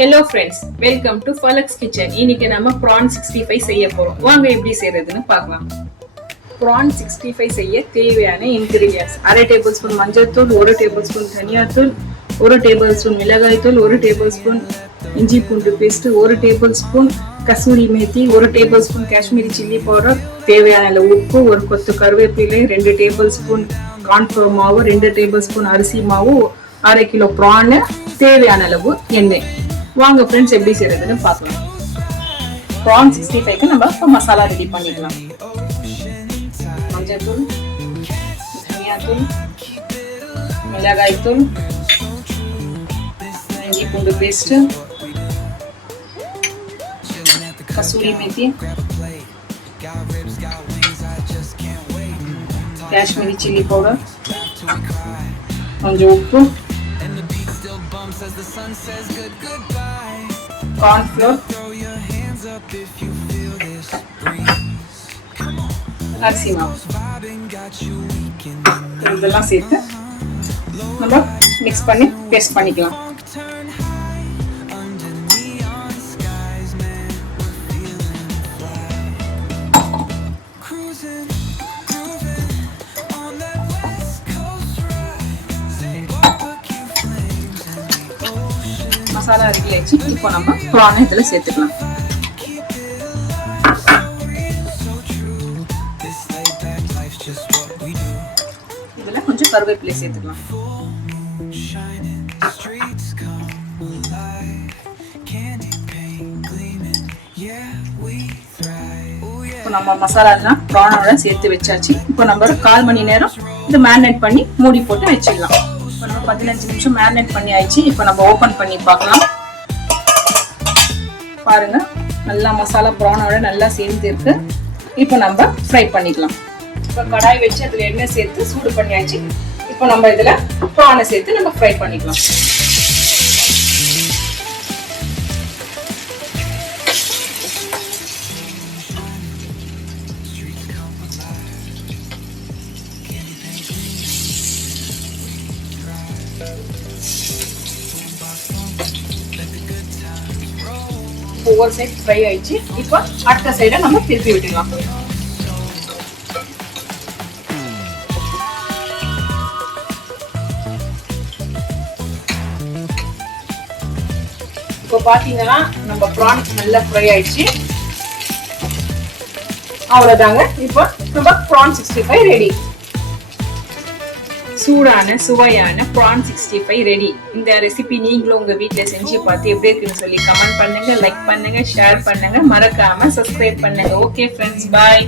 Hello friends, welcome to Falak's Kitchen. இன்னைக்கு நம்ம prawn 65 செய்ய போறோம். வாங்க எப்படி செய்யறதுன்னு பார்க்கலாம். prawn 65 செய்ய தேவையான ingredients: 1/2 டேபிள்ஸ்பூன் மஞ்சள் தூள், 1 டேபிள்ஸ்பூன் தனியா தூள், 1 டேபிள்ஸ்பூன் மிளகாய் தூள், 1 டேபிள்ஸ்பூன் இஞ்சி பூண்டு paste, 1 tablespoon kasuri methi, 1 tablespoon Kashmiri chilli powder, தேவையான அளவு உப்பு, 1 கொத்து கருவேப்பிலை, 2 டேபிள்ஸ்பூன் கார்ன்ஃப்ளவர் மாவு, 2 டேபிள்ஸ்பூன் அரிசி மாவு, 1/2 கிலோ prawn, தேவையான அளவு எண்ணெய். வாங்க ஃப்ரெண்ட்ஸ் எப்படி செய்யறதுன்னு பார்க்கலாம். prawn 65க்கு நம்ம மசாலா ரெடி பண்ணிக்கலாம். மஞ்சள் தூள், தனியா தூள், மிளகாய் தூள், இஞ்சி பூண்டு paste, kasuri methi, Kashmiri chilli powder, கொஞ்சம் உப்பு, cornflour, அரிசி மாவு இதெல்லாம் சேர்த்து நம்ம மிக்ஸ் பண்ணி பேஸ்ட் பண்ணிக்கலாம். மசாலா ரெடி ஆயிடுச்சு. இப்போ நம்ம prawn இதுல சேர்த்துக்கலாம். இதுல கொஞ்சம் கருவேப்பிலை சேர்த்துக்கலாம். இப்போ நம்ம மசாலா எல்லாம் prawn-ஓட சேர்த்து வச்சாச்சு. இப்போ நம்ம 1/4 மணி நேரம் இது மேரினேட் பண்ணி மூடி போட்டு வச்சிடலாம். 15 நிமிஷம் மேரினேட் பண்ணி ஆயிடுச்சு. இப்போ நம்ம ஓபன் பண்ணி பார்க்கலாம். பாருங்க, நல்லா மசாலா prawn-ஓட நல்லா சேர்ந்து இருக்கு. இப்போ நம்ம ஃப்ரை பண்ணிக்கலாம். இப்போ கடாய் வச்சு அதுல எண்ணெய் சேர்த்து சூடு பண்ணியாச்சு. இப்போ நம்ம இதுல prawn-ஐ சேர்த்து நம்ம ஃப்ரை பண்ணிக்கலாம். ஒவ்வொரு சைடு ஃப்ரை ஆயிடுச்சு. இப்போ அடுத்த சைடை நம்ம திருப்பி விட்டுக்கலாம். இப்போ பாத்தீங்கன்னா நம்ம prawn நல்லா ஃப்ரை ஆயிடுச்சு. அவ்வளவுதாங்க. இப்போ நம்ம prawn 65 ரெடி. சூடான சுவையான prawn 65 ரெடி. இந்த ரெசிபி நீங்களும் உங்க வீட்ல செஞ்சு பார்த்து எப்படி இருக்குன்னு சொல்லி கமெண்ட் பண்ணுங்க, லைக் பண்ணுங்க, ஷேர் பண்ணுங்க, மறக்காம சப்ஸ்கிரைப் பண்ணுங்க. Okay friends, by.